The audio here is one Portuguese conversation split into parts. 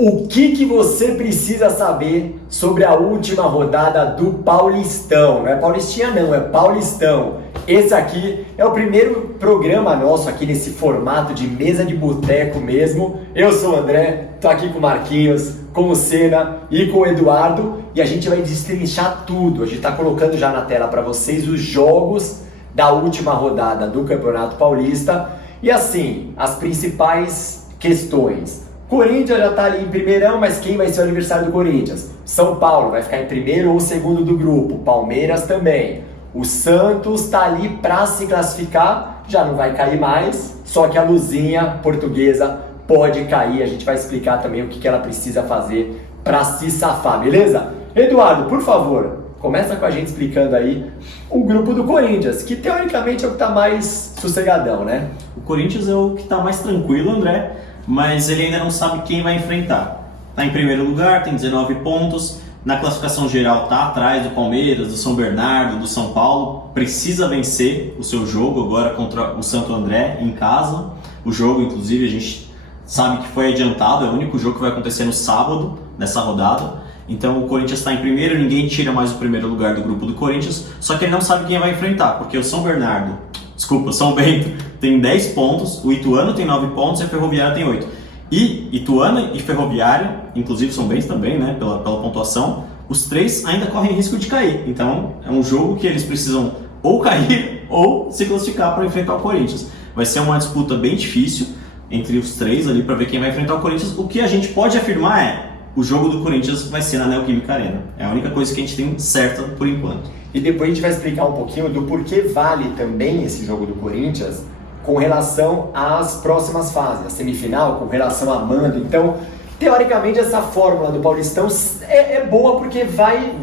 O que você precisa saber sobre a última rodada do Paulistão? Não é Paulistinha não, é Paulistão. Esse aqui é o primeiro programa nosso aqui nesse formato de mesa de boteco mesmo. Eu sou o André, tô aqui com o Marquinhos, com o Senna e com o Eduardo e a gente vai destrinchar tudo. A gente tá colocando já na tela para vocês os jogos da última rodada do Campeonato Paulista e assim, as principais questões. Corinthians já está ali em primeirão, mas quem vai ser o adversário do Corinthians? São Paulo vai ficar em primeiro ou segundo do grupo, Palmeiras também. O Santos está ali para se classificar, já não vai cair mais, só que a luzinha portuguesa pode cair. A gente vai explicar também o que ela precisa fazer para se safar, beleza? Eduardo, por favor, começa com a gente explicando aí o grupo do Corinthians, que teoricamente é o que está mais sossegadão, né? O Corinthians é o que está mais tranquilo, André, mas ele ainda não sabe quem vai enfrentar. Está em primeiro lugar, tem 19 pontos, na classificação geral está atrás do Palmeiras, do São Bernardo, do São Paulo, precisa vencer o seu jogo agora contra o Santo André em casa. O jogo, inclusive, a gente sabe que foi adiantado, é o único jogo que vai acontecer no sábado, nessa rodada. Então o Corinthians está em primeiro, ninguém tira mais o primeiro lugar do grupo do Corinthians, só que ele não sabe quem vai enfrentar, porque o São Bento tem 10 pontos, o Ituano tem 9 pontos e a Ferroviária tem 8. E Ituano e Ferroviária, inclusive São Bento também, né, pela pontuação, os três ainda correm risco de cair. Então é um jogo que eles precisam ou cair ou se classificar para enfrentar o Corinthians. Vai ser uma disputa bem difícil entre os três ali para ver quem vai enfrentar o Corinthians. O que a gente pode afirmar é: o jogo do Corinthians vai ser na Neoquímica Arena. É a única coisa que a gente tem certa por enquanto. E depois a gente vai explicar um pouquinho do porquê vale também esse jogo do Corinthians com relação às próximas fases, a semifinal, com relação a mando. Então, teoricamente, essa fórmula do Paulistão é boa porque vai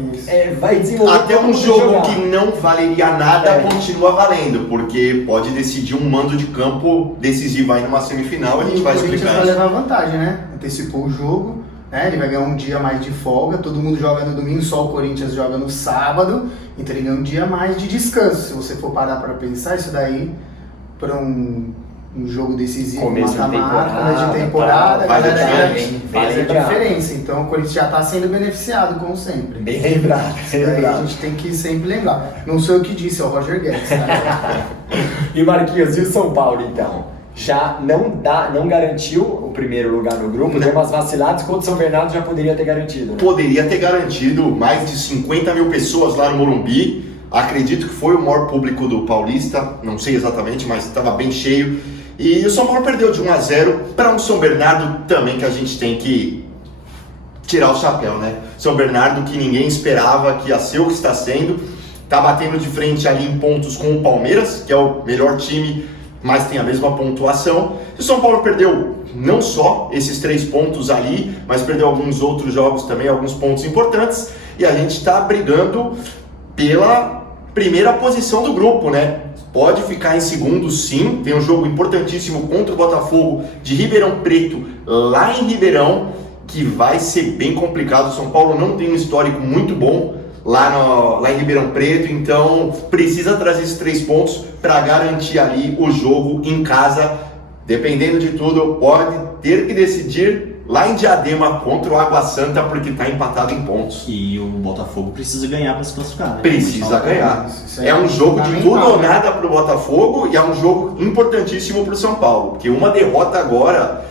desenvolver... Até um jogo que não valeria nada continua valendo, porque pode decidir um mando de campo decisivo aí numa semifinal, a gente vai explicar. O Corinthians vai levar vantagem, né? Antecipou o jogo, né? Ele vai ganhar um dia mais de folga, todo mundo joga no domingo, só o Corinthians joga no sábado, então ele ganha um dia mais de descanso. Se você for parar para pensar isso daí, para um jogo decisivo, começo de temporada, faz a diferença. Então o Corinthians já está sendo beneficiado, como sempre. Bem lembrado. A gente tem que sempre lembrar. Não sou eu que disse, é o Roger Guedes. Tá? E Marquinhos, e o São Paulo então? Já não garantiu o primeiro lugar no grupo, deu umas vaciladas, enquanto o São Bernardo já poderia ter garantido. Né? Poderia ter garantido mais de 50 mil pessoas lá no Morumbi. Acredito que foi o maior público do Paulista, não sei exatamente, mas estava bem cheio. E o São Paulo perdeu de 1-0 para um São Bernardo também que a gente tem que tirar o chapéu, né? São Bernardo que ninguém esperava que ia ser o que está sendo. Está batendo de frente ali em pontos com o Palmeiras, que é o melhor time, mas tem a mesma pontuação. E o São Paulo perdeu não só esses 3 pontos ali, mas perdeu alguns outros jogos também, alguns pontos importantes. E a gente está brigando pela primeira posição do grupo, né? Pode ficar em segundo, sim. Tem um jogo importantíssimo contra o Botafogo de Ribeirão Preto, lá em Ribeirão, que vai ser bem complicado. O São Paulo não tem um histórico muito bom lá em Ribeirão Preto, então precisa trazer esses 3 pontos para garantir ali o jogo em casa. Dependendo de tudo, pode ter que decidir lá em Diadema contra o Água Santa, porque está empatado em pontos. E o Botafogo precisa ganhar para se classificar, né? Precisa ganhar. É um jogo de tudo ou nada para o Botafogo e é um jogo importantíssimo para o São Paulo, porque uma derrota agora,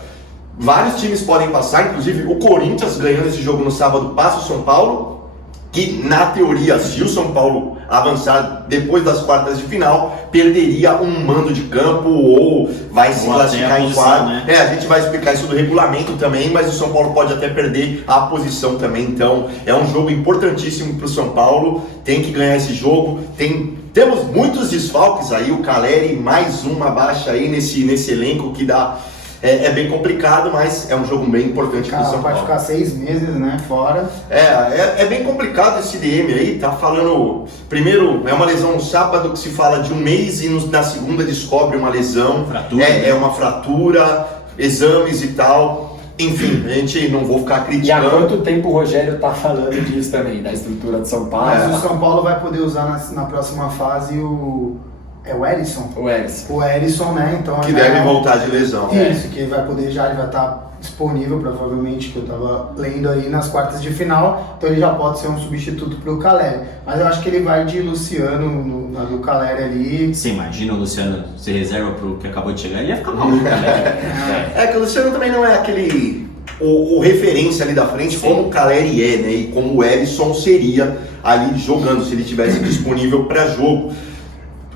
vários times podem passar, inclusive o Corinthians ganhando esse jogo no sábado passa o São Paulo, que na teoria, se o São Paulo avançar depois das quartas de final, perderia um mando de campo ou vai se classificar em quarto. Né? A gente vai explicar isso do regulamento também, mas o São Paulo pode até perder a posição também. Então é um jogo importantíssimo para o São Paulo, tem que ganhar esse jogo. Temos muitos desfalques aí, o Caleri mais uma baixa aí nesse elenco que dá... É bem complicado, mas é um jogo bem importante para o São Paulo. Pode ficar 6 meses, né, fora. É bem complicado esse DM aí, tá falando... Primeiro, é uma lesão no sábado que se fala de um mês e na segunda descobre uma lesão. Fratura. É uma fratura, exames e tal. Enfim, a gente não vou ficar criticando. E há quanto tempo o Rogério tá falando disso também, da estrutura de São Paulo? Mas o São Paulo vai poder usar na próxima fase o É o Erisson? O Eris. O Erisson, né? Então, Que já deve voltar de lesão. Isso, que vai poder já, ele vai estar disponível, provavelmente, que eu tava lendo aí nas quartas de final, então ele já pode ser um substituto pro Caleri. Mas eu acho que ele vai de Luciano na do Caleri ali. Você imagina o Luciano se reserva pro que acabou de chegar? Ele ia ficar maluco, né? É que o Luciano também não é aquele o referência ali da frente, como o Caleri é, né? E como o Erisson seria ali jogando, se ele tivesse disponível para jogo.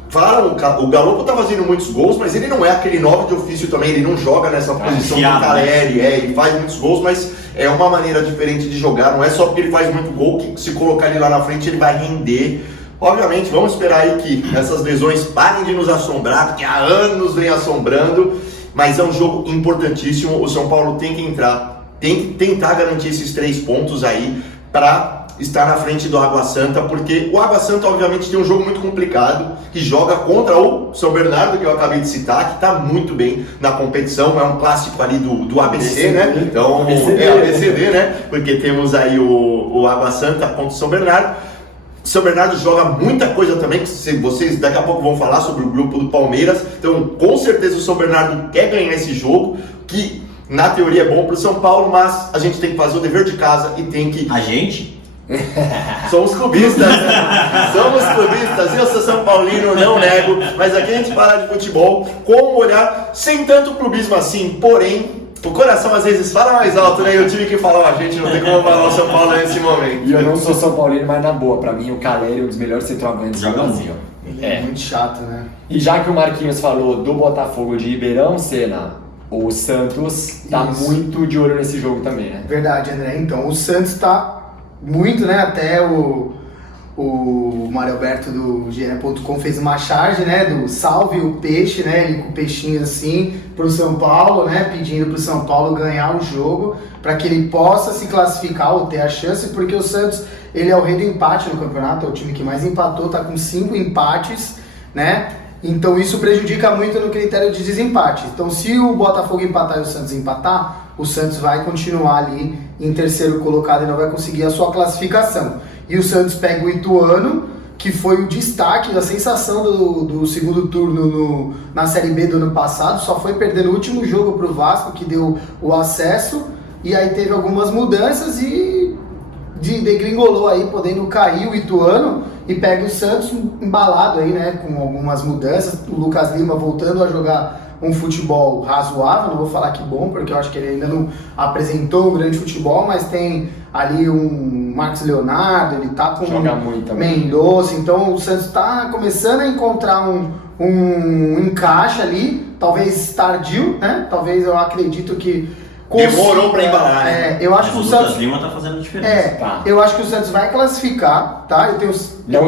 Falam, o Galopo tá fazendo muitos gols, mas ele não é aquele 9 de ofício também, ele não joga nessa posição do Caleri, ele faz muitos gols, mas é uma maneira diferente de jogar, não é só porque ele faz muito gol que se colocar ele lá na frente ele vai render. Obviamente, vamos esperar aí que essas lesões parem de nos assombrar, porque há anos vem assombrando, mas é um jogo importantíssimo, o São Paulo tem que entrar, tem que tentar garantir esses 3 pontos aí para estar na frente do Água Santa, porque o Água Santa obviamente tem um jogo muito complicado, que joga contra o São Bernardo, que eu acabei de citar, que está muito bem na competição, é um clássico ali do ABC, né? Então, ABCD, né? Porque temos aí o Água Santa contra o São Bernardo. São Bernardo joga muita coisa também, que vocês daqui a pouco vão falar sobre o grupo do Palmeiras, então com certeza o São Bernardo quer ganhar esse jogo, que na teoria é bom para o São Paulo, mas a gente tem que fazer o dever de casa e tem que... A gente? Somos clubistas, somos clubistas, eu sou São Paulino, não nego, mas aqui a gente fala de futebol com um olhar sem tanto clubismo assim, porém, o coração às vezes fala mais alto, né? Eu tive que falar, a gente não tem como falar o São Paulo nesse momento. E eu não sou São Paulino, mas na boa, pra mim o Caleri é um dos melhores centroavantes do Brasil. Ele é muito chato, né? E já que o Marquinhos falou do Botafogo de Ribeirão, Senna, o Santos tá muito de olho nesse jogo também, né? Verdade, André. Então, o Santos tá muito, né? Até o Mário Alberto do GE.com fez uma charge, né? Do salve o peixe, né? Ele com o peixinho assim pro São Paulo, né? Pedindo pro São Paulo ganhar o jogo para que ele possa se classificar ou ter a chance, porque o Santos, ele é o rei do empate no campeonato, é o time que mais empatou, tá com 5 empates, né? Então isso prejudica muito no critério de desempate. Então se o Botafogo empatar e o Santos empatar, o Santos vai continuar ali em terceiro colocado e não vai conseguir a sua classificação. E o Santos pega o Ituano, que foi o destaque, a sensação do segundo turno na Série B do ano passado, só foi perder no último jogo para o Vasco, que deu o acesso, e aí teve algumas mudanças e degringolou aí, podendo cair o Ituano, e pega o Santos embalado aí, né, com algumas mudanças, o Lucas Lima voltando a jogar um futebol razoável, não vou falar que bom, porque eu acho que ele ainda não apresentou um grande futebol, mas tem ali um Marcos Leonardo, ele tá com um Mendonça, então o Santos tá começando a encontrar um encaixe ali, talvez tardio, né, talvez eu acredito que demorou pra embalar, né? Eu acho que o Santos Lima tá fazendo diferença. Tá. Eu acho que o Santos vai classificar, tá?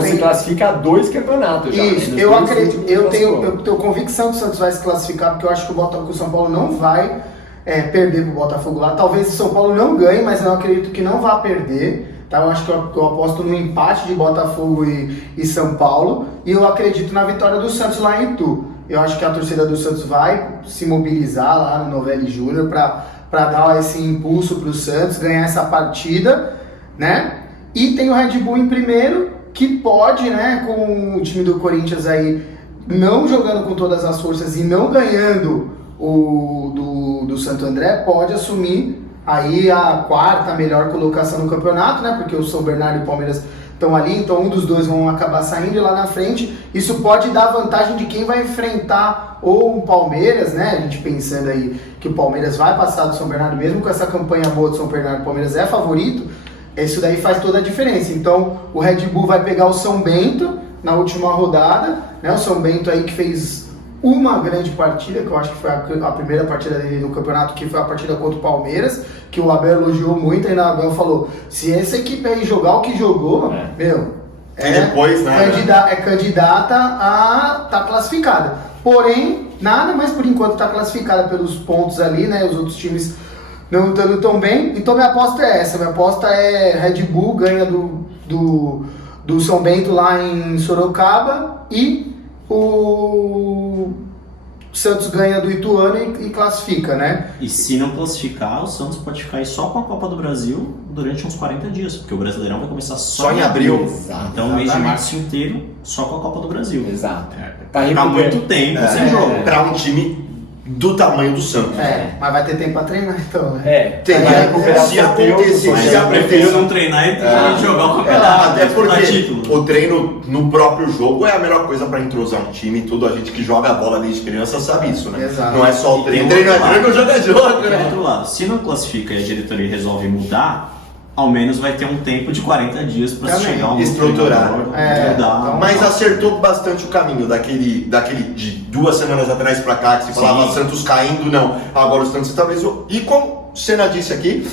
Se classifica a 2 campeonatos já. Isso, eu acredito, eu tenho convicção que o Santos vai se classificar, porque eu acho que o São Paulo não vai perder pro Botafogo lá. Talvez o São Paulo não ganhe, mas eu acredito que não vá perder. Tá? Eu acho que eu aposto no empate de Botafogo e São Paulo, e eu acredito na vitória do Santos lá em Itu. Eu acho que a torcida do Santos vai se mobilizar lá no Novelli Júnior para dar esse impulso para o Santos, ganhar essa partida, né? E tem o Red Bull em primeiro, que pode, né, com o time do Corinthians aí não jogando com todas as forças e não ganhando do Santo André, pode assumir aí a 4ª melhor colocação no campeonato, né? Porque o São Bernardo e o Palmeiras estão ali, então um dos dois vão acabar saindo, e lá na frente isso pode dar vantagem de quem vai enfrentar ou o Palmeiras, né? A gente pensando aí que o Palmeiras vai passar do São Bernardo, mesmo com essa campanha boa do São Bernardo, o Palmeiras é favorito, isso daí faz toda a diferença. Então o Red Bull vai pegar o São Bento na última rodada, né? O São Bento aí que fez uma grande partida, que eu acho que foi a primeira partida dele no campeonato, que foi a partida contra o Palmeiras, que o Abel elogiou muito, e o Abel falou, se essa equipe aí jogar o que jogou, depois, né, é candidata a estar classificada. Porém, nada mais por enquanto está classificada pelos pontos ali, né? Os outros times não estando tão bem. Então minha aposta é essa, minha aposta é Red Bull ganha do São Bento lá em Sorocaba, e o o Santos ganha do Ituano e classifica, né? E se não classificar, o Santos pode ficar aí só com a Copa do Brasil durante uns 40 dias, porque o Brasileirão vai começar só em abril. Exato, Então o mês de exatamente. março inteiro só com a Copa do Brasil. Exato. Vai ficar muito tempo sem jogo. Para um time do tamanho do Santos. Mas vai ter tempo pra treinar então, né? Tem, vai recuperar se o conteúdo, acontecer, mas se Eu prefiro não treinar e jogar o campeonato. Até disputar porque título. o treino no próprio jogo é a melhor coisa para entrosar um time. Tudo a gente que joga a bola desde criança sabe isso, né? Exato. Não é só o treino. E tem Treino é outro treino, jogo é jogo, E do né? outro lado, se não classifica e a diretoria resolve mudar, ao menos vai ter um tempo de 40 dias para Também. chegar um novo Estruturar. treinador, Então, mudar. Mas acertou bastante o caminho daquele de 2 semanas atrás pra cá, que se falava Sim. Santos caindo, não. Agora o Santos estabilizou. E como o Senna disse aqui,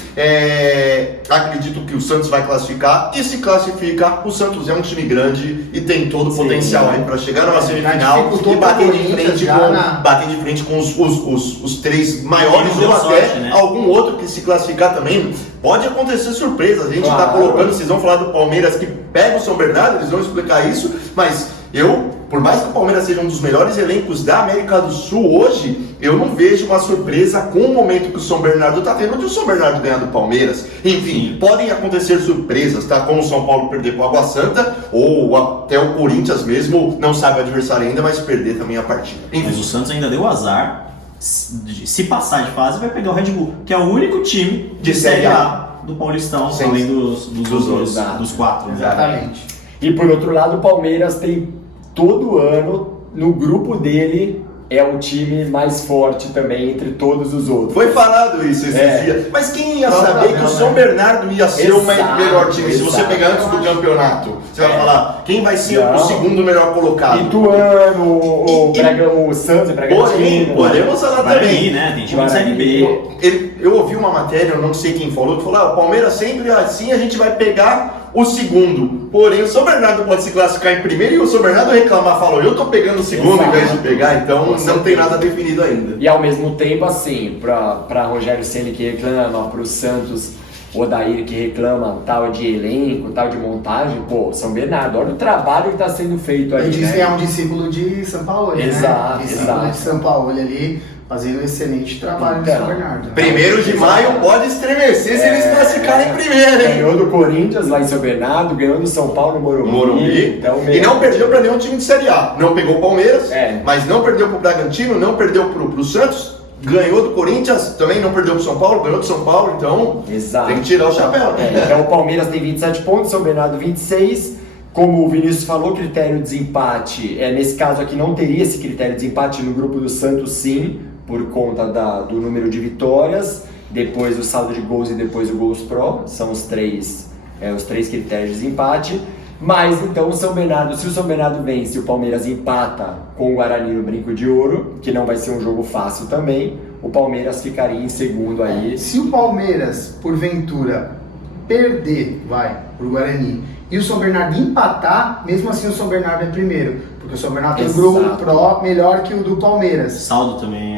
acredito que o Santos vai classificar. E se classificar, o Santos é um time grande e tem todo o Sim. potencial aí pra chegar numa semifinal dificultou e bater pro de Corinthians frente já com, bater de frente com os 3 maiores Deu ou sorte, até né? algum outro que se classificar também. Pode acontecer surpresa. A gente tá Claro. colocando, vocês vão falar do Palmeiras que pega o São Bernardo, eles vão explicar isso, mas por mais que o Palmeiras seja um dos melhores elencos da América do Sul hoje, eu não vejo uma surpresa com o momento que o São Bernardo tá tendo de o São Bernardo ganhar do Palmeiras. Enfim, podem acontecer surpresas, tá? Como o São Paulo perder pro Água Santa, ou até o Corinthians mesmo, não sabe o adversário ainda, mas perder também a partida. Mas Enfim, o Santos ainda deu azar. Se passar de fase, vai pegar o Red Bull, que é o único time de Série A do Paulistão, Sim. além dos Exato. 4. Né? Exatamente. E por outro lado, o Palmeiras tem todo ano, no grupo dele, é o time mais forte também entre todos os outros. foi falado isso esses dias. Mas quem ia saber que o São Bernardo ia ser o Exato, melhor time? Se você exato. pegar antes do campeonato, você vai falar quem vai ser Não. o segundo melhor colocado. Ituano, o Santos, o Bragantino. Podemos falar Guarani, também. né? Tem time de Guarani. Série B. Eu ouvi uma matéria, eu não sei quem falou, que falou: o Palmeiras sempre assim, a gente vai pegar o segundo. Porém, o São Bernardo pode se classificar em primeiro e o São Bernardo reclamar, falou: eu tô pegando o segundo Exato. em vez de pegar, então não tem nada definido ainda. E ao mesmo tempo, assim, pra Rogério Ceni que reclama, pro Santos, Odair que reclama tal de elenco, tal de montagem, pô, São Bernardo, olha o trabalho que tá sendo feito Ele aí, diz que né? é um discípulo de São Paulo, Exato, né? Discípulo exato. de São Paulo ali, fazendo um excelente trabalho Então, no São Bernardo. Né? 1º de maio pode estremecer se eles classificarem primeiro, hein? Ganhou do Corinthians lá em São Bernardo, ganhou do São Paulo no Morumbi. Morumbi. Então, E não perdeu para nenhum time de Série A. Não pegou o Palmeiras, É. mas não perdeu pro Bragantino, não perdeu pro Santos, ganhou do Corinthians, também não perdeu pro São Paulo, ganhou do São Paulo, então Exato. tem que tirar o chapéu, né? Então o Palmeiras tem 27 pontos, São Bernardo 26. Como o Vinícius falou, critério de desempate, nesse caso aqui não teria esse critério de desempate no grupo do Santos, sim, por conta do número de vitórias, depois o saldo de gols e depois o gols pro, são os três critérios de desempate. Mas então o São Bernardo, se o São Bernardo vence e o Palmeiras empata com o Guarani no Brinco de Ouro, que não vai ser um jogo fácil também, o Palmeiras ficaria em segundo aí. Se o Palmeiras, porventura, perder, pro Guarani, e o São Bernardo empatar, mesmo assim o São Bernardo é primeiro. Porque o São Bernardo tem um Exato. gol pro melhor que o do Palmeiras. Saldo também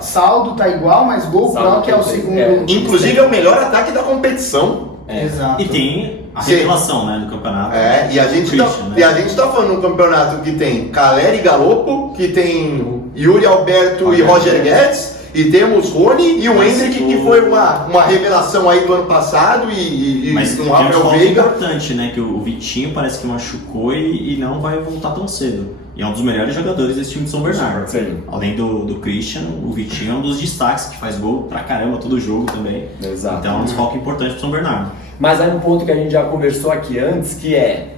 Saldo tá igual, mas gol Saldo pro que é o também, segundo. Inclusive é o melhor ataque da competição. Exato. E tem a Sim. revelação, né, do campeonato. E a gente Christian, tá falando num campeonato que tem Caleri e Galopo, que tem Yuri Alberto e Roger Guedes, e temos Rony e o Mas Hendrick, que foi uma revelação aí do ano passado, e Mas um tem um Rafael ponto Veiga. importante, né? Que o Vitinho parece que machucou e não vai voltar tão cedo. E é um dos melhores jogadores desse time de São Bernardo. Sim. Além do Christian, o Vitinho é um dos destaques, que faz gol pra caramba todo jogo também. Exato. Então é um desfalque importante pro São Bernardo. Mas aí um ponto que a gente já conversou aqui antes, que é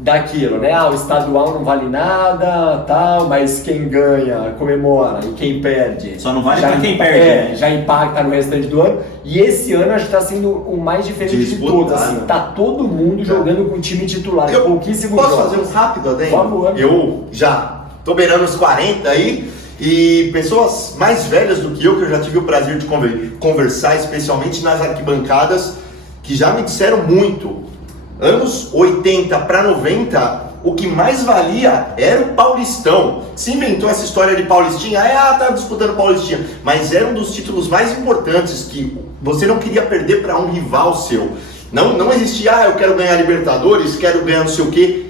daquilo, né? O estadual não vale nada, tal, mas quem ganha comemora e quem perde... Só não vale pra quem perde, né? Já impacta no restante do ano. E esse ano acho que tá sendo o mais diferente de Disputado. todos, assim. Tá todo mundo jogando com o time titular, Eu pouquíssimos posso jogos. fazer um rápido adendo? Por favor. Eu já tô beirando os 40 aí, e pessoas mais velhas do que eu já tive o prazer de conversar, especialmente nas arquibancadas, que já me disseram muito. Anos 80 para 90, o que mais valia era o Paulistão. Se inventou essa história de Paulistinha, tá disputando Paulistinha, mas era um dos títulos mais importantes, que você não queria perder para um rival seu. Não existia, eu quero ganhar Libertadores, quero ganhar não sei o quê.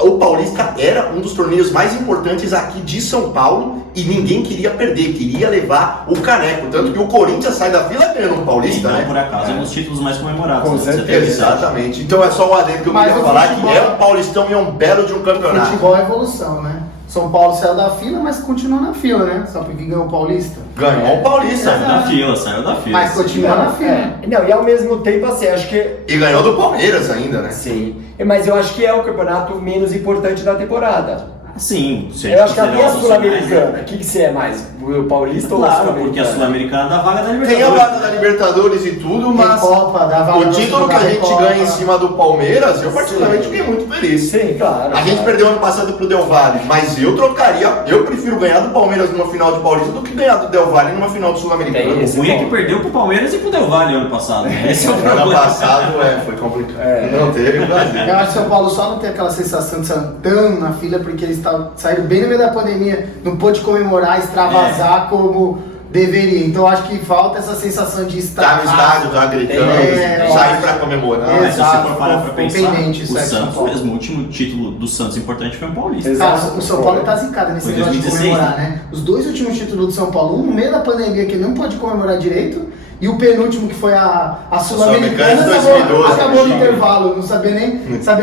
o Paulista era um dos torneios mais importantes aqui de São Paulo e ninguém queria perder, queria levar o caneco. Tanto que o Corinthians sai da fila ganhando o Paulista, Então, né? por acaso, é um dos títulos mais comemorados. Com né? Você certeza. tem Exatamente. Então é só um adendo que eu Mas queria o falar, futebol- que é um Paulistão e é um belo de um campeonato. Futebol é evolução, né? São Paulo saiu da fila, mas continua na fila, né? Só porque ganhou o Paulista. Ganhou o Paulista. Saiu da fila, saiu da fila. Mas continua na fila. Não, e ao mesmo tempo, assim, acho que E ganhou do Palmeiras ainda, né? sim. Mas eu acho que é o campeonato menos importante da temporada. Sim, se a gente Eu acho que até a considerar os nacionais, Sul-Americana. né? O que você é mais? O Paulista ou a Claro, porque a Sul-Americana? Sul-Americana dá vaga da Tem a Libertadores. vaga da Libertadores e tudo, Tem mas Copa, dá vaga o no título que a gente Recopa. ganha em cima do Palmeiras, eu particularmente Sim. fiquei muito feliz. Sim, claro. A gente perdeu ano passado pro Del Valle, mas eu prefiro ganhar do Palmeiras numa final de Paulista do que ganhar do Del Valle numa final de Sul-Americana. Tem esse O ruim é ponto. que perdeu pro Palmeiras e pro Del Valle ano passado. Esse é o Ano problema. passado foi complicado. É. Não teve o Brasil. Eu acho que São Paulo só não tem aquela sensação de ser tão na fila porque eles saíram bem no meio da pandemia, não pôde comemorar, extravasar como deveria. Então eu acho que falta essa sensação de estar Tá no estádio, tá gritando, É, sair ó. pra comemorar. Mas se você Exato, for parar pra ficou pensar, pendente o isso aí de São Santos Paulo. mesmo, o último título do Santos importante foi um Paulista. Exato. Cara, o São Paulo tá zicado nesse Foi negócio de 2016, comemorar, né? Os dois últimos títulos do São Paulo, um no meio da pandemia que ele não pôde comemorar direito, e o penúltimo que foi a Sul-Americana, Sul-Americana de 2012, acabou no né? intervalo, não sabia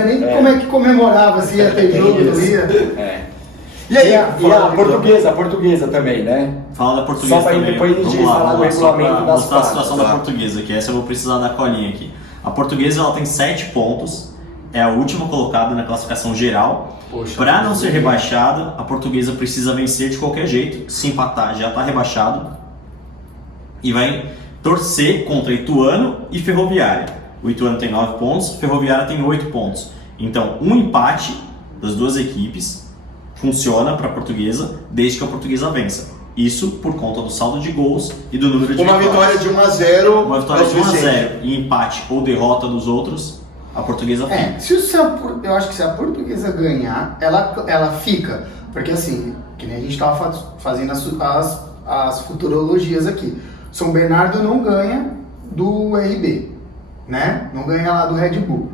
nem como é que comemorava, se ia ter jogo, não ia. É. E aí? E a portuguesa também, né? Fala da portuguesa Só pra também. depois a gente Vamos lá, falar do vamos lá, só pra regulamento das mostrar a situação quartas, da tá? portuguesa, que essa eu vou precisar da colinha aqui. A portuguesa ela tem 7 pontos, é a última colocada na classificação geral. Para não ser rebaixada, a portuguesa precisa vencer de qualquer jeito. Se empatar, já está rebaixado. E vai torcer contra Ituano e Ferroviária. O Ituano tem 9 pontos, Ferroviária tem 8 pontos. Então, um empate das duas equipes funciona para a portuguesa, desde que a portuguesa vença. Isso por conta do saldo de gols e do número de Uma vitória de 1 a 0. Uma vitória é o de 1 a suficiente. 0 e empate ou derrota dos outros, a portuguesa fica. Eu acho que se a portuguesa ganhar, ela fica. Porque assim, que nem a gente estava fazendo as futurologias aqui. São Bernardo não ganha do RB, né? Não ganha lá do Red Bull.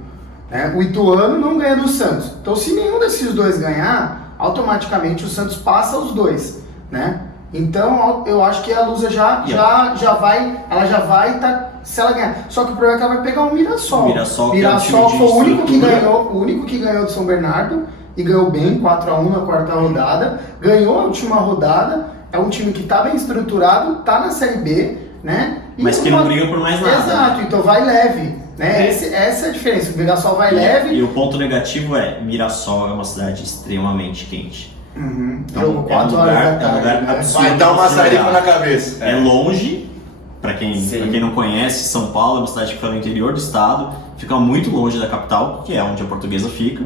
Né? O Ituano não ganha do Santos. Então se nenhum desses dois ganhar, automaticamente o Santos passa os dois, né? Então eu acho que a Lusa já vai estar, se ela ganhar. Só que o problema é que ela vai pegar o Mirassol. O Mirassol, que é um time de foi o único estrutura. que ganhou do São Bernardo e ganhou bem, 4-1 na quarta rodada. Ganhou a última rodada. É um time que está bem estruturado, está na Série B, né? E Mas que não briga por mais nada. Exato, então vai leve, né? Essa é a diferença. O Mirassol vai leve. E o ponto negativo é, Mirassol é uma cidade extremamente quente. Uhum. Então, Jogo é um 4 horas lugar, da é um tarde, lugar né? absurdo. Vai dar uma pra se saída jogar. na cabeça. É longe, pra quem Sim. não conhece, São Paulo é uma cidade que fica no interior do estado, fica muito longe da capital, que é onde a portuguesa fica.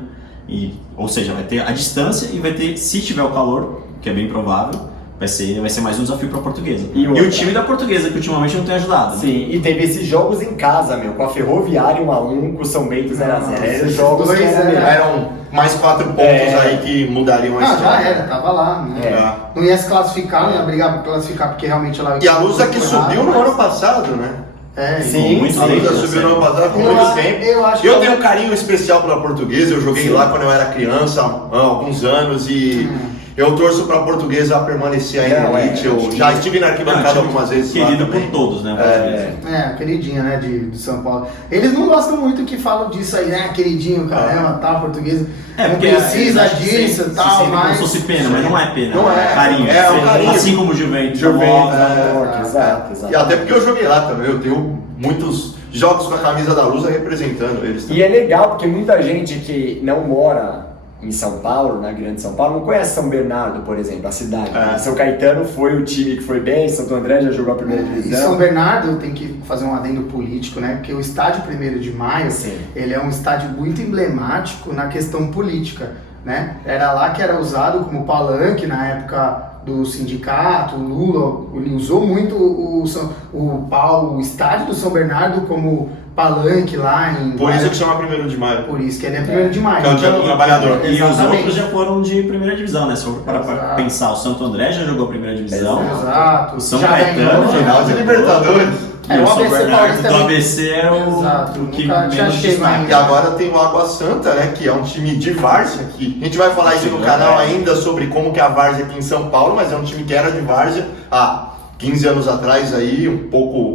Ou seja, vai ter a distância e vai ter, se tiver o calor, que é bem provável, vai ser mais um desafio para a portuguesa. E E outra. o time da portuguesa, que ultimamente não tem ajudado. né? Sim, e teve esses jogos em casa, meu, com a Ferroviária 1x1, com o São Bento 0x0. Eram jogos dois que eram era- Eram mais 4 pontos É. aí que mudariam a Ah, já história. era, tava lá, né? É. Não ia se classificar, não ia brigar pra classificar, porque realmente ela... E a Lusa que subiu no ano passado, né? É, Sim, muito A bem, Lusa né, subiu sério. no ano passado com Eu muito acho- tempo. eu acho que Eu ela- tenho um carinho especial pela portuguesa, eu joguei Sim. lá quando eu era criança, há alguns anos, e eu torço pra portuguesa permanecer aí Não, no é, elite. Eu acho que- já estive na É um arquibancada time algumas vezes lá querido também. por todos, né? a É. portuguesa. queridinha, né, de São Paulo. Eles não gostam muito que falam disso aí, né, queridinho, caramba, tal, portuguesa. Não porque precisa eles acham que disso se e tal, sentem como mas... se fosse pena, mas não é pena. Não é. Carinho. É um carinho. Assim como o Juventus. Juventus, Mova. exato. E até porque eu joguei lá também, eu tenho muitos jogos com a camisa da Lusa representando eles E também. é legal porque muita gente que não mora em São Paulo, na Grande São Paulo, não conhece São Bernardo, por exemplo, a cidade. É. São Caetano foi o time que foi bem, Santo André já jogou a primeira E São divisão. Bernardo tem que fazer um adendo político, né? Porque o estádio 1º de Maio, Sim. ele é um estádio muito emblemático na questão política, né? Era lá que era usado como palanque na época do sindicato, o Lula, ele usou muito o estádio do São Bernardo como palanque lá em... Por isso que chama 1º de maio. Por isso que ele é 1º de Maio. Que é o dia do trabalhador. E os Exatamente. outros já foram de primeira divisão, né? Se for para Exato. pensar, o Santo André já jogou a primeira divisão. Exato. O São Já Caetano ganhou, já Final de Libertadores. E o o São ABC Bernardo Paulista do é ABC é Exato, o que nunca tinha menos chego destaca. E agora tem o Água Santa, né, que é um time de várzea aqui. A gente vai falar isso no canal ainda sobre como que é a várzea aqui em São Paulo, mas é um time que era de várzea há 15 anos atrás aí, um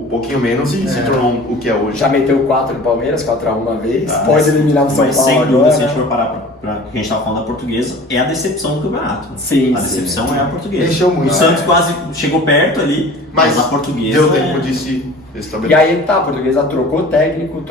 pouquinho menos, e se tornou o que é hoje. Já meteu 4 no Palmeiras, 4x1 uma vez. Pode eliminar o São Mas Paulo sem dúvida, agora. se a gente for parar pra que a gente tava falando da Portuguesa, é a decepção do campeonato. Sim, a decepção é a Portuguesa. Mexeu muito. O Santos quase chegou perto ali, mas a Portuguesa deu tempo de se E estabelecer. aí tá, a Portuguesa trocou técnico,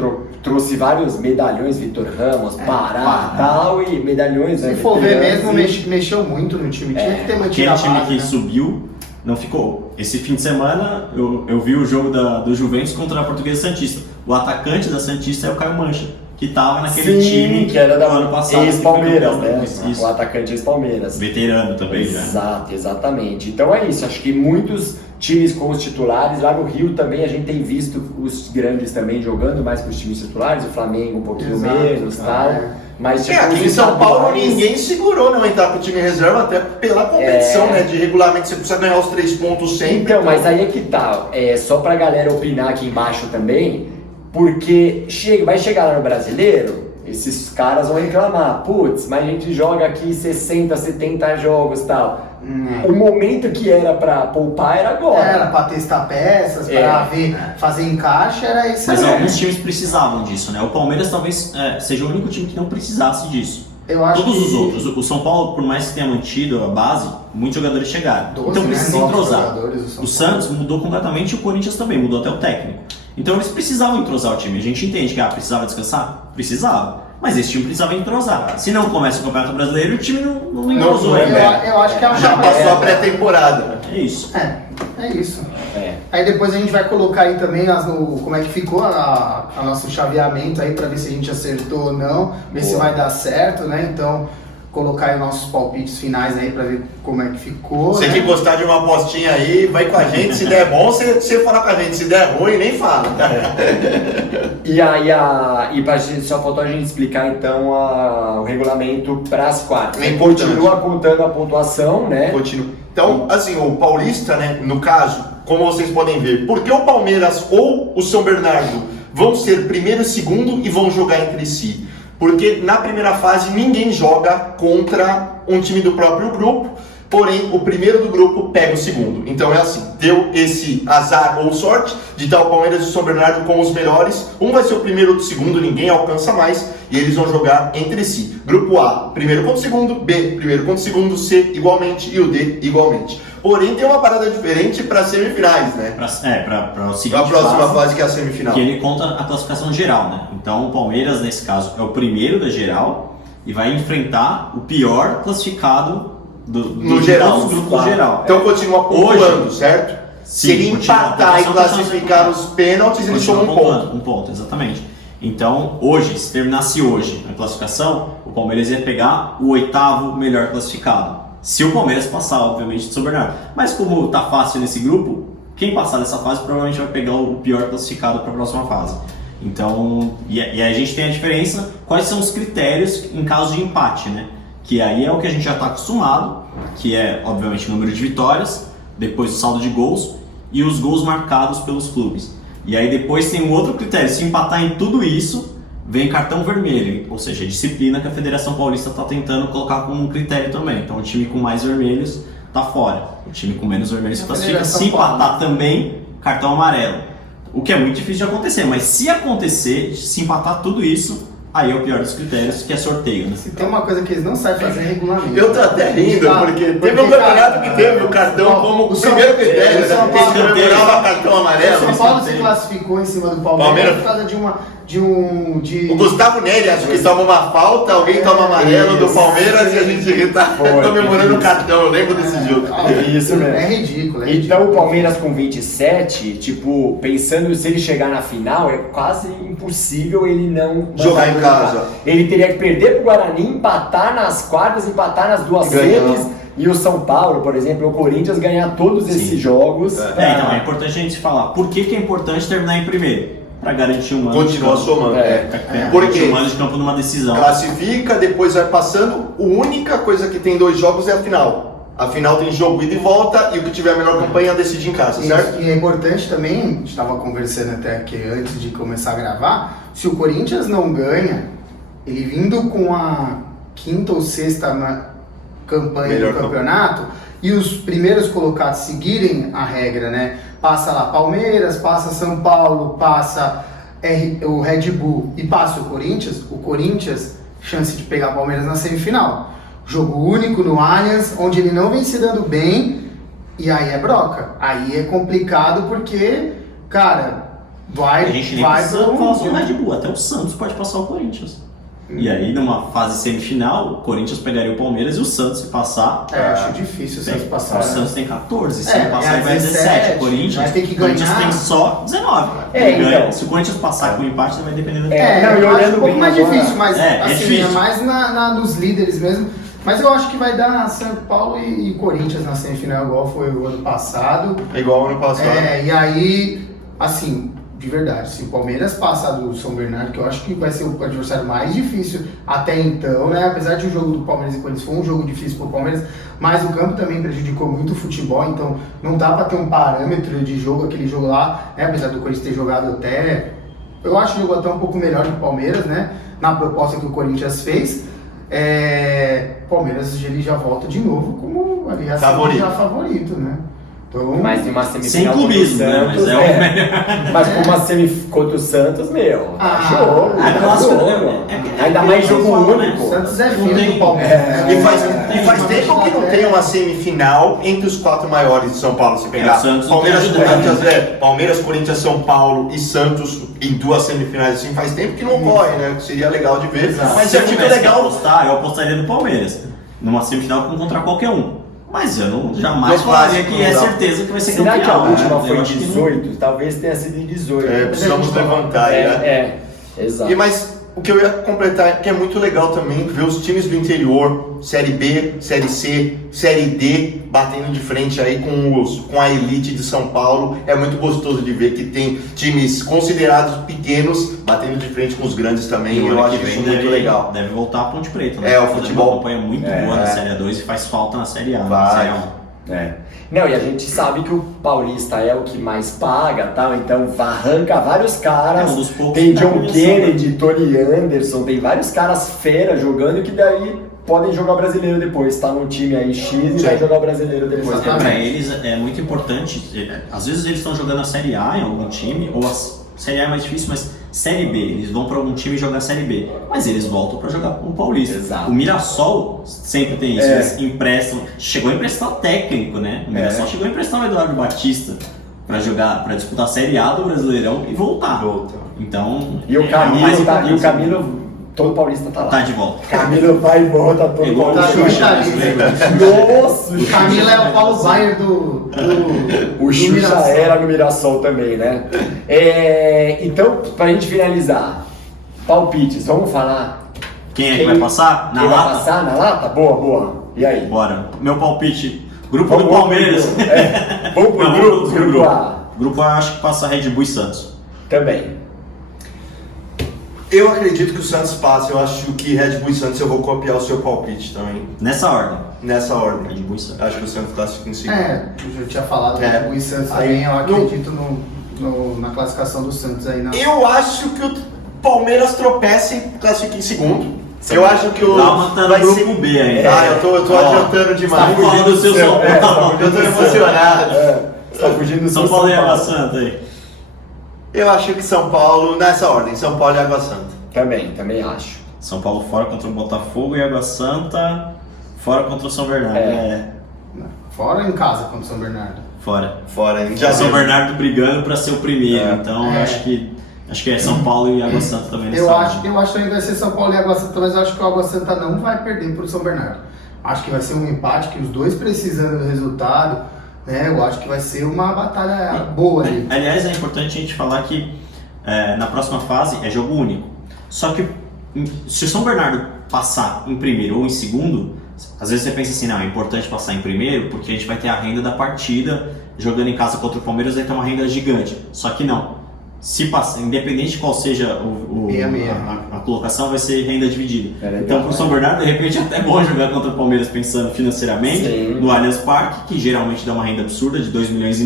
trouxe vários medalhões, Vitor Ramos, Pará e tal, e medalhões, né? Se for ver veteranos, mesmo, mexeu muito no time. Tinha que ter mantido aquele a time base, que né? subiu não ficou. Esse fim de semana eu vi o jogo do Juventus contra a Portuguesa Santista. O atacante da Santista é o Caio Mancha, que tava naquele Sim, time que era do da ano passado. ex-Palmeiras, né? Isso. O atacante ex-Palmeiras. Veterano também, já. Exato, exatamente. Então é isso, acho que muitos times com os titulares, lá no Rio também a gente tem visto os grandes também jogando mais com os times titulares, o Flamengo um pouquinho Exato, menos e tal. Mas tipo, Aqui em os São Paulo estaduais- ninguém segurou não entrar pro time reserva, até pela competição, né? De regulamento, você precisa ganhar os 3 pontos sempre. Então, mas aí é que tá, só pra galera opinar aqui embaixo também, porque vai chegar lá no Brasileiro, esses caras vão reclamar, putz, mas a gente joga aqui 60, 70 jogos e tal. O momento que era pra poupar era agora. Era pra testar peças, pra ver, fazer encaixe, era isso Mas aí. alguns times precisavam disso, né? O Palmeiras talvez seja o único time que não precisasse disso. Eu acho Todos que os outros. O São Paulo, por mais que tenha mantido a base, muitos jogadores chegaram. 12, Então né? precisa 9 entrosar. jogadores do São O Santos mudou completamente e o Corinthians também, mudou até o técnico. Então eles precisavam entrosar o time. A gente entende que precisava descansar? Precisava. Mas esse time precisava entrosar. Se não começa o Campeonato Brasileiro, o time não entrosou Não, ainda. Eu acho que é uma Já passou a pré-temporada. É isso. É isso. É. Aí depois a gente vai colocar aí também como é que ficou a nosso chaveamento aí pra ver se a gente acertou ou não, ver se vai dar certo, né? Então, colocar aí nossos palpites finais aí pra ver como é que ficou. Você né? que gostar de uma apostinha aí, vai com a gente. Se der bom, você fala com a gente. Se der ruim, nem fala. E pra gente, só faltou a gente explicar então o regulamento para as quartas. É importante. Continua contando a pontuação, né? Continua. Então, assim, o Paulista, né, no caso, como vocês podem ver, porque o Palmeiras ou o São Bernardo vão ser primeiro e segundo e vão jogar entre si? Porque na primeira fase ninguém joga contra um time do próprio grupo, porém o primeiro do grupo pega o segundo. Então é assim, deu esse azar ou sorte de estar o Palmeiras e o São Bernardo com os melhores. Um vai ser o primeiro do segundo, ninguém alcança mais, e eles vão jogar entre si. Grupo A, primeiro contra o segundo, B, primeiro contra o segundo, C igualmente e o D igualmente. Porém tem uma parada diferente para semifinais, né? Para o seguinte Para a próxima fase, fase que é a semifinal. que ele conta a classificação geral, né? Então o Palmeiras, nesse caso, é o primeiro da geral e vai enfrentar o pior classificado No geral. dos grupos do geral. Então continua pontuando, certo? Sim, Se ele continua. empatar e A classificar classificação os pênaltis, ele Continua soma um pontuando, ponto. um ponto, exatamente. Então, hoje, se terminasse hoje a classificação, o Palmeiras ia pegar o 8º melhor classificado. Se o Palmeiras passar, obviamente, de São Bernardo. Mas como tá fácil nesse grupo, quem passar dessa fase provavelmente vai pegar o pior classificado para a próxima fase. Então, e aí a gente tem a diferença, quais são os critérios em caso de empate, né? Que aí é o que a gente já está acostumado, que é, obviamente, o número de vitórias, depois o saldo de gols e os gols marcados pelos clubes. E aí depois tem um outro critério, se empatar em tudo isso, vem cartão vermelho, ou seja, a disciplina que a Federação Paulista está tentando colocar como um critério também. Então o time com mais vermelhos está fora, o time com menos vermelhos se classifica. Se empatar também, cartão amarelo. O que é muito difícil de acontecer, mas se acontecer, se empatar tudo isso, aí é o pior dos critérios, que é sorteio, né? Se tem uma coisa que eles não sabem fazer é regulamento. Eu tô até rindo, porque teve um campeonato que teve o cartão como o primeiro critério, né? São Porque Paulo- comemorava cartão O amarelo. São Paulo se classificou em cima do Palmeiras por causa de O Gustavo Neri, acho que toma uma falta, alguém toma amarelo do Palmeiras e a gente tá comemorando o cartão, eu lembro desse jogo. Isso mesmo. É ridículo, Então o Palmeiras com 27, tipo, pensando se ele chegar na final, é quase impossível ele não Jogar em casa. Ele teria que perder pro Guarani, empatar nas quartas, empatar nas duas semis. E o São Paulo, por exemplo, o Corinthians ganhar todos esses jogos. Então é importante a gente falar. Por que é importante terminar em primeiro? Para garantir um ano Continua de campo. somando. Porque Porque um ano de campo numa decisão. classifica, depois vai passando, a única coisa que tem 2 jogos é a final. Afinal tem jogo ida e volta e o que tiver a melhor campanha decide em casa, certo? E é importante também, a gente estava conversando até aqui antes de começar a gravar, se o Corinthians não ganha, ele vindo com a quinta ou sexta campanha Melhor do campeonato e os primeiros colocados seguirem a regra, né? Passa lá Palmeiras, passa São Paulo, passa o Red Bull e passa o Corinthians, chance de pegar o Palmeiras na semifinal. Jogo único no Allianz, onde ele não vem se dando bem, e aí é broca. Aí é complicado porque, cara, A gente nem precisa falar só o Red Bull, até o Santos pode passar o Corinthians. E aí, numa fase semifinal, o Corinthians pegaria o Palmeiras e o Santos, se passar... acho difícil o Santos passar. O Santos tem 14, se passar vai 17. 17. O Corinthians, Vai ter que o Corinthians ganhar. tem só 19. Então. Se o Corinthians passar com empate, vai depender do Não, Eu e acho olhando um pouco bem mais agora- difícil, mas é assim, difícil. é mais nos líderes mesmo. Mas eu acho que vai dar São Paulo e Corinthians na semifinal, igual foi o ano passado. Igual ano passado. E aí, assim, de verdade, se o Palmeiras passar do São Bernardo, que eu acho que vai ser o adversário mais difícil até então, né? Apesar de o jogo do Palmeiras e Corinthians foi um jogo difícil pro Palmeiras, mas o campo também prejudicou muito o futebol, então não dá pra ter um parâmetro de jogo, aquele jogo lá, né? Apesar do Corinthians ter jogado até... Eu acho que jogou até um pouco melhor que o Palmeiras, né? Na proposta que o Corinthians fez. Palmeiras ele já volta de novo como aliás, favorito, né? Então, Mas em uma Sem semifinal clubismo, contra o né? Mas Santos, é o melhor. Mas com uma semi contra o Santos, meu, jogo. clássico, jogo. é Ainda mais jogo fala, né? único. o Santos é Não filho tem- do Palmeiras. E faz tempo que não tem uma semifinal entre os 4 maiores de São Paulo, se pegar. o Santos Palmeiras, não tem ajudado, Corinthians, Palmeiras, Corinthians, São Paulo e Santos em 2 semifinais assim, faz tempo que não ocorre, né? Seria legal de ver. Mas se é eu tipo tivesse que legal. apostar, eu apostaria no Palmeiras. Numa semifinal contra qualquer um. Mas eu não jamais No falaria clássico, que é não dá. certeza que vai ser Será campeão. que a última né? Eu foi acho que não. 18? Talvez tenha sido em 18. Precisamos levantar aí, né? Exato. E mas o que eu ia completar é que é muito legal também ver os times do interior, Série B, Série C, Série D, batendo de frente aí com a elite de São Paulo. É muito gostoso de ver que tem times considerados pequenos batendo de frente com os grandes também. E o Eu ano acho que vem isso muito legal. Deve voltar a Ponte Preta, né? É, o Tá fazendo futebol. uma campanha muito boa na Série A2 e faz falta na Série A. na Vai. Série A1. Não, e a gente sabe que o Paulista é o que mais paga, tal, então arranca vários caras. É um dos poucos Tem que tá John começando. Kennedy, Tony Anderson, tem vários caras fera jogando que daí podem jogar o brasileiro depois. Tá num time aí X e vai jogar o brasileiro depois. É, pra eles é muito importante, às vezes eles estão jogando a Série A em algum time, ou a Série A é mais difícil, mas Série B, eles vão para algum time jogar Série B, mas eles voltam para jogar com o Paulista. Exato. O Mirassol sempre tem isso, eles emprestam, chegou a emprestar técnico, né? O Mirassol chegou a emprestar o Eduardo Batista para jogar, para disputar a Série A do Brasileirão e voltar. Então, E o é Camilo, mais e o importante. Camilo, todo paulista tá lá. Tá de volta. Camilo vai e volta todo Igual o paulista. Xuxa, Nossa, O Camilo é o Paulo Baier do O Xuxa Mirassol. era no Mirassol também, né? Então, pra gente finalizar, palpites, vamos falar. Quem é que vai passar? Na Quem vai lata? passar na lata? Boa, boa. E aí? Bora. Meu palpite, grupo Vamos do Palmeiras. Vamos pro Não, grupo, vamos pro grupo A. Grupo A acho que passa Red Bull e Santos. Também. Eu acredito que o Santos passa, eu acho que Red Bull e Santos eu vou copiar o seu palpite também, Nessa ordem. nessa Red ordem. Bull e Santos. Acho que o Santos classifica em segundo. Eu já tinha falado do É. Red Bull e Santos Aí, também, eu acredito na classificação do Santos aí na. Eu acho que o Palmeiras tropeça e classifica em segundo. Eu acho que o. Dalma tá no vai grupo ser- B ainda. Eu tô adiantando demais. Tá falando do seu São Paulo. Eu tô emocionado. Você tá fugindo do São seu Paulo e Água Santa aí. Eu acho que São Paulo, nessa ordem, São Paulo e Água Santa. Também acho. São Paulo fora contra o Botafogo e Água Santa fora contra o São Bernardo. Fora em casa contra o São Bernardo. Fora. Fora, hein? Já São Bernardo brigando pra ser o primeiro. Então É. acho que é São Paulo e Água Santa também nessa Eu ordem. acho também que vai ser São Paulo e Água Santa, mas eu acho que o Água Santa não vai perder pro São Bernardo. Acho que vai ser um empate, que os dois precisando do resultado, né? Eu acho que vai ser uma batalha boa ali. Aliás, é importante a gente falar que na próxima fase é jogo único. Só que se o São Bernardo passar em primeiro ou em segundo, às vezes você pensa assim, não, é importante passar em primeiro porque a gente vai ter a renda da partida, jogando em casa contra o Palmeiras vai ter uma renda gigante. Só que não. se passa, independente de qual seja a colocação, vai ser renda dividida. Então, para o São Bernardo, de repente, é até bom jogar contra o Palmeiras pensando financeiramente. Sim. No Allianz Parque, que geralmente dá uma renda absurda de 2,5 milhões.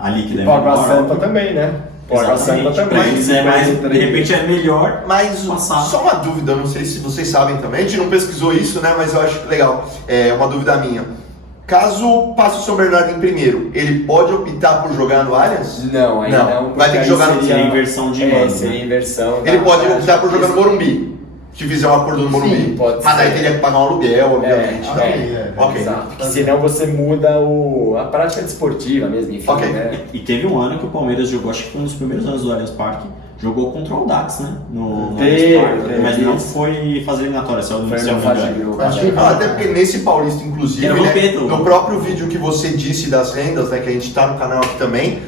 Ali que deve Água Santa também, né? Água Santa também. Mas de repente é melhor. Mas só uma dúvida, não sei se vocês sabem também, a gente não pesquisou isso, né? Mas eu acho legal. É uma dúvida minha. Caso passe o São Bernardo em primeiro, ele pode optar por jogar no Allianz? Não, ainda não. Vai ter que jogar no seria inversão de mando. Seria inversão. Ele pode optar por jogar no Morumbi, se fizer um acordo no Morumbi. Sim, pode mas aí teria que pagar um aluguel, obviamente. Ok. Exato. Porque senão você muda a prática desportiva mesmo, enfim. Okay. Né? E teve um ano que o Palmeiras jogou, acho que foi um dos primeiros anos do Allianz Parque, jogou contra o Audax, né? No Allianz Parque, mas não foi fazer eliminatória, se eu não me engano. Até porque nesse Paulista, inclusive, no próprio vídeo que você disse das rendas, né, que a gente tá no canal aqui também,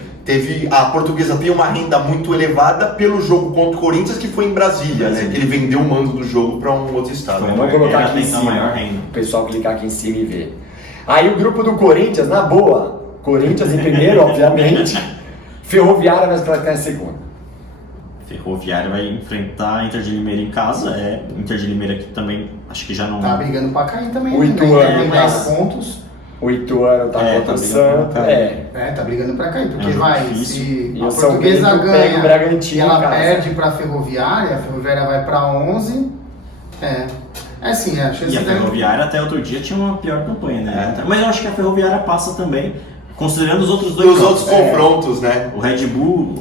a Portuguesa tem uma renda muito elevada pelo jogo contra o Corinthians, que foi em Brasília, né? Que ele vendeu o mando do jogo para um outro estado. Vamos colocar aqui em cima, o pessoal clicar aqui em cima e ver. Aí o grupo do Corinthians, na boa, Corinthians em primeiro, obviamente, Ferroviária vai classificar em segundo. Ferroviária vai enfrentar a Inter de Limeira em casa, Inter de Limeira que também, acho que já não... Tá brigando pra cair também, o Ituano tem mais pontos. O Ituano tá contra o Santos, tá brigando pra cair, porque se e a Portuguesa ganha e ela perde pra Ferroviária, a Ferroviária vai pra 11, assim, a chance... E a Ferroviária até outro dia tinha uma pior campanha, né? Mas eu acho que a Ferroviária passa também, considerando os outros dois outros confrontos, né? O Red Bull...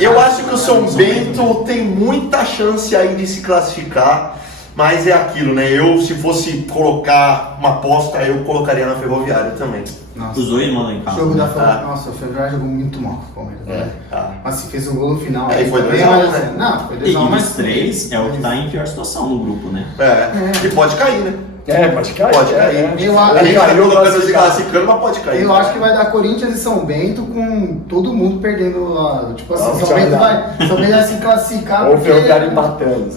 Eu acho que o São Bento tem muita chance aí de se classificar, mas é aquilo, né? Eu, se fosse colocar uma aposta, eu colocaria na Ferroviária também. Nossa, os dois mandam em casa. O jogo da Ferroviária, nossa, o Ferroviária jogou muito mal com o Palmeiras, Mas se fez o gol no final. E foi 2x1, né? Não, foi 2x1. E os três é o que tá em pior situação no grupo, né? E pode cair, né? Pode cair. Pode cair. A gente tá colocando se classificando, mas pode cair. Eu acho que vai dar Corinthians e São Bento com todo mundo perdendo lá. Tipo assim, São Bento vai se classificar. Ou o Ferroviária empatando.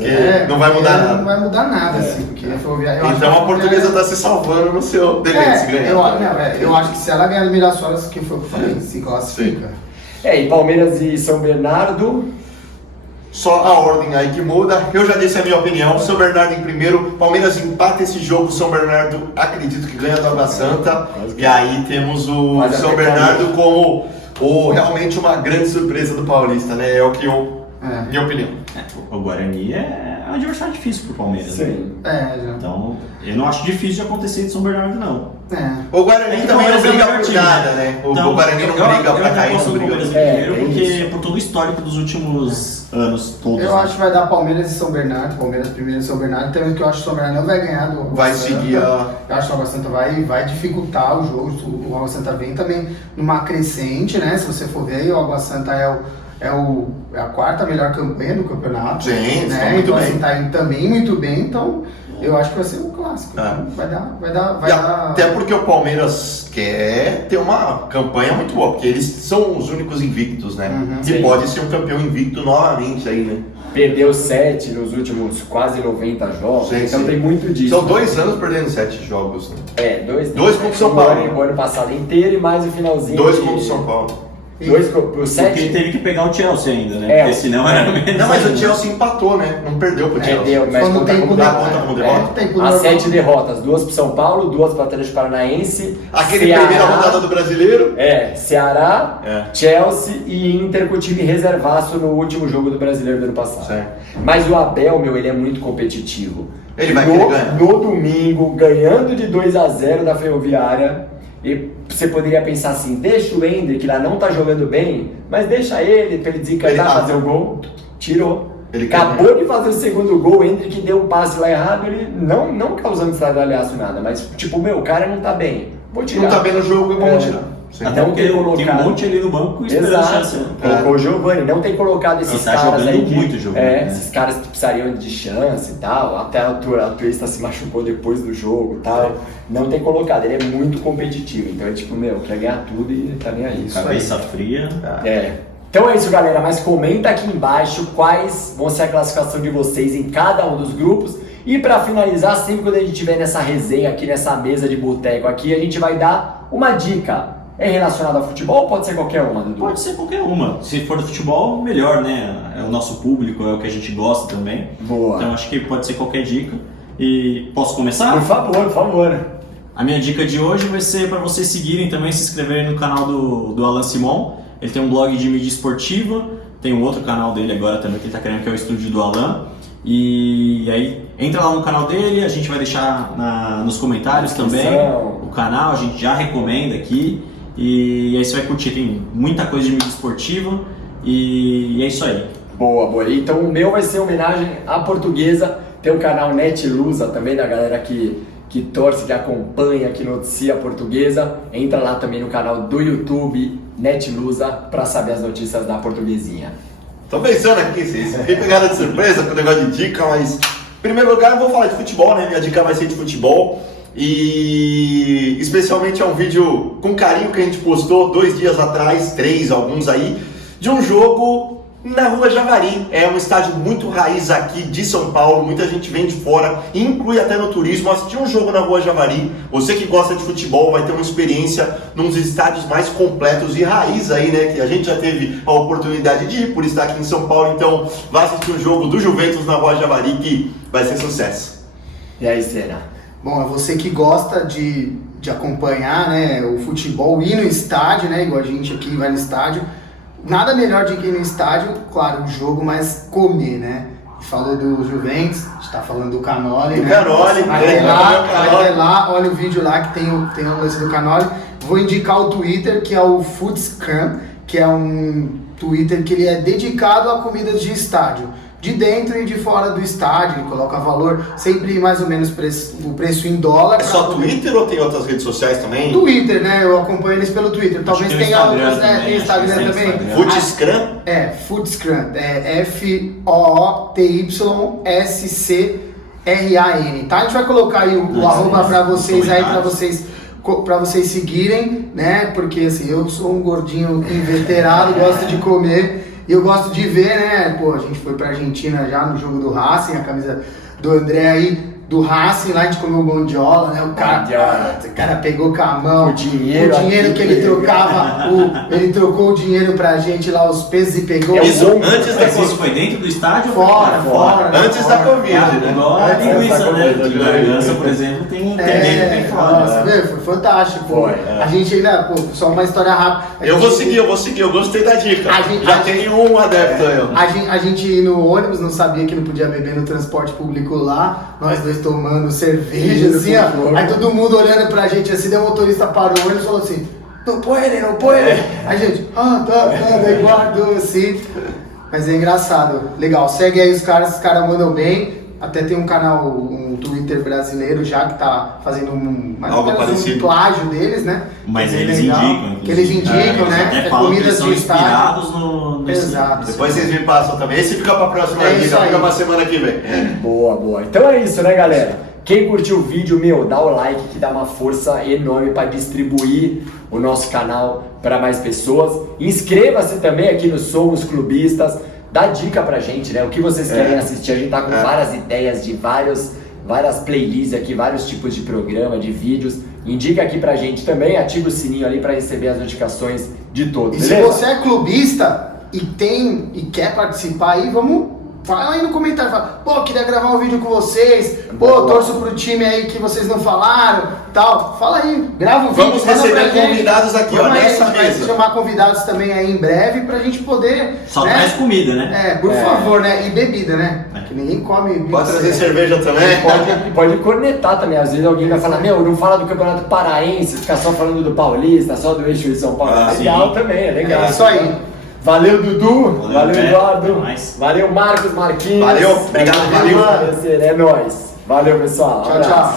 Não vai mudar nada. Não vai mudar nada, assim. Porque a Ferroviária. Então a Portuguesa tá se salvando no seu dever, se ganhar. Eu acho que se ela ganhar o Mirassol, que foi o que eu falei, se classifica. E Palmeiras e São Bernardo. Só a ordem aí que muda. Eu já disse a minha opinião. São Bernardo em primeiro. Palmeiras empata esse jogo. São Bernardo, acredito que ganha da Água Santa. E aí temos o São Bernardo como realmente uma grande surpresa do Paulista, né? É o que minha opinião. O Guarani é um adversário difícil pro Palmeiras. Sim. Né? Então, eu não acho difícil de acontecer de São Bernardo, não. O Guarani também não briga por nada, né? O Guarani não briga pra cair, não briga. Porque por todo o histórico dos últimos anos todos. Eu acho que vai dar Palmeiras e São Bernardo. Palmeiras primeiro e São Bernardo. Também que eu acho que o São Bernardo não vai ganhar do Vai seguir a... Eu acho que o Água Santa vai dificultar o jogo. O Água Santa vem também numa crescente, né? Se você for ver, o Água Santa é a quarta melhor campanha do campeonato. Sim, né? muito então, bem. Assim, tá indo também muito bem, então eu acho que vai ser um clássico. Então vai dar. Até porque o Palmeiras quer ter uma campanha muito boa, porque eles são os únicos invictos, né? E pode ser um campeão invicto novamente aí, né? Perdeu 7 nos últimos quase 90 jogos, então tem muito disso. São 2 anos perdendo 7 jogos, né? 2 contra o São Paulo. O ano passado inteiro e mais o finalzinho. 2 contra o São Paulo. 2 pro 7. Porque ele teve que pegar o Chelsea ainda, né? Porque senão era menos. Não, mas o Chelsea empatou, né? Não perdeu pro Chelsea. Perdeu, mas quando tem derrota. As 7 derrotas, 2 pro São Paulo, 2 pro Atlético Paranaense. Aquele primeira rodada do Brasileiro. Ceará, Chelsea e Inter com o time reservaço no último jogo do Brasileiro do ano passado. Certo. Mas o Abel, ele é muito competitivo. Ele vai querer ganhar. No domingo, ganhando de 2-0 da Ferroviária. E você poderia pensar assim, deixa o Hendrick lá, não tá jogando bem, mas deixa ele pra ele desencantar, fazer o gol. Tirou. Acabou de fazer o segundo gol, o Hendrick deu um passe lá errado, ele não causando estradalhaço nada, mas tipo, o cara não tá bem, vou tirar. Não tá bem no jogo, eu vou tirar. Até porque tem um monte ali no banco esperando a chance. Colocou o Giovani, não tem colocado esses caras aí muito jogando, esses caras que precisariam de chance e tal, até a Tuesta se machucou depois do jogo e tal, não tem colocado, ele é muito competitivo, então é tipo, quer ganhar tudo e tá nem aí. Cabeça fria. Então é isso, galera, mas comenta aqui embaixo quais vão ser a classificação de vocês em cada um dos grupos. E para finalizar, sempre quando a gente estiver nessa resenha aqui, nessa mesa de boteco aqui, a gente vai dar uma dica. é relacionada ao futebol ou pode ser qualquer uma, Dudu? Pode ser qualquer uma. Se for do futebol, melhor, né? É o nosso público, é o que a gente gosta também. Boa. Então acho que pode ser qualquer dica. E posso começar? Por favor. A minha dica de hoje vai ser para vocês seguirem também, se inscreverem no canal do Alan Simon. Ele tem um blog de mídia esportiva, tem um outro canal dele agora também que ele está querendo, que é o Estúdio do Alan. E aí, entra lá no canal dele, a gente vai deixar nos comentários também o canal, a gente já recomenda aqui. E aí você vai curtir, tem muita coisa de mídia esportiva e é isso aí. Boa. Então o meu vai ser homenagem à Portuguesa. Tem o canal Netlusa também, da galera que torce, que acompanha, que noticia a Portuguesa. Entra lá também no canal do YouTube Netlusa para saber as notícias da Portuguesinha. Tô pensando aqui, vocês me pegaram de surpresa com o negócio de dica, mas em primeiro lugar eu vou falar de futebol, né? Minha dica vai ser de futebol e especialmente é um vídeo com carinho que a gente postou 2 dias atrás, 3, alguns aí, de um jogo na Rua Javari. É um estádio muito raiz aqui de São Paulo, muita gente vem de fora, inclui até no turismo, assistir um jogo na Rua Javari. Você que gosta de futebol vai ter uma experiência num dos estádios mais completos e raiz aí, né, que a gente já teve a oportunidade de ir por estar aqui em São Paulo, então vá assistir um jogo do Juventus na Rua Javari que vai ser sucesso. E aí, Senna? Bom, é você que gosta de acompanhar, né, o futebol, ir no estádio, né, igual a gente aqui vai no estádio. Nada melhor de que ir no estádio, claro, o jogo, mas comer, né? Falou do Juventus, a gente tá falando do Canoli, né? Canoli, vai lá, olha o vídeo lá que tem o lance do Canoli. Vou indicar o Twitter, que é o Foodscrum, que é um Twitter que ele é dedicado a comidas de estádio. De dentro e de fora do estádio, ele coloca valor, sempre mais ou menos o preço em dólar. É só Twitter ou tem outras redes sociais também? Twitter, né? Eu acompanho eles pelo Twitter. Talvez tenha outras, né? Tem Instagram também. Foodscrum? Foodscrum. É FOOTYSCRAN, tá? A gente vai colocar aí o arroba pra vocês aí, pra vocês seguirem, né? Porque assim, eu sou um gordinho inveterado, gosto de comer. E eu gosto de ver, né, pô, a gente foi pra Argentina já no jogo do Racing, a camisa do André aí, do Racing, lá a gente comeu bondiola, né, o cara pegou com a mão, o dinheiro que ele trocava, ele trocou o dinheiro pra gente lá, os pesos e pegou. Isso antes da Covid. Isso foi dentro do estádio? Fora. Antes da Covid, né? Agora a linguiça, né? De garganta, por exemplo, tem dentro, tem fora. Nossa, foi fantástico. Foi. A gente ainda, pô, só uma história rápida. Eu vou seguir, eu gostei da dica. Já tenho um adepto aí. A gente ia no ônibus, não sabia que não podia beber no transporte público lá, nós dois tomando cerveja, assim, ó. Aí todo mundo olhando pra gente assim, daí o motorista parou o ônibus e falou assim, não põe ele. A gente, tá, daí guardou assim. Mas é engraçado, legal, segue aí os caras mandam bem. Até tem um canal, um Twitter brasileiro já que tá fazendo um plágio deles, né? Mas eles indicam. Que eles indicam, né? Até falam que comidas são de estádio. inspirados no Exato. Depois vocês me passam também. Esse fica pra próxima dica, fica pra semana que vem. Boa. Então é isso, né, galera? Quem curtiu o vídeo, dá o like que dá uma força enorme para distribuir o nosso canal para mais pessoas. Inscreva-se também aqui no Somos Clubistas. Dá dica pra gente, né? O que vocês querem assistir. A gente tá com várias ideias de várias playlists aqui, vários tipos de programa, de vídeos. Indica aqui pra gente também, ativa o sininho ali pra receber as notificações de todos. E beleza? se você é clubista e quer participar aí, fala aí no comentário, fala, pô, queria gravar um vídeo com vocês, pô, torço pro time aí que vocês não falaram, tal. Fala aí, grava um vídeo. Vamos receber convidados aqui, nessa mesa. Vai chamar convidados também aí em breve pra gente poder... Só traz comida, né? Por favor, né? E bebida, né? Que ninguém come... Pode trazer cerveja também. Pode cornetar também, às vezes alguém vai falar, não fala do Campeonato Paraense, fica só falando do Paulista, só do eixo de São Paulo. Legal também, é legal. É isso aí. Valeu, Dudu. Valeu, Eduardo. Valeu, Marcos, Marquinhos. Valeu, obrigado, valeu. É nóis. Valeu, pessoal. Tchau.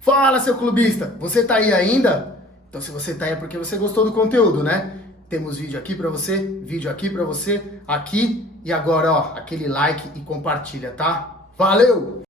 Fala, seu clubista. Você tá aí ainda? Então, se você tá aí é porque você gostou do conteúdo, né? Temos vídeo aqui pra você, aqui e agora, ó, aquele like e compartilha, tá? Valeu!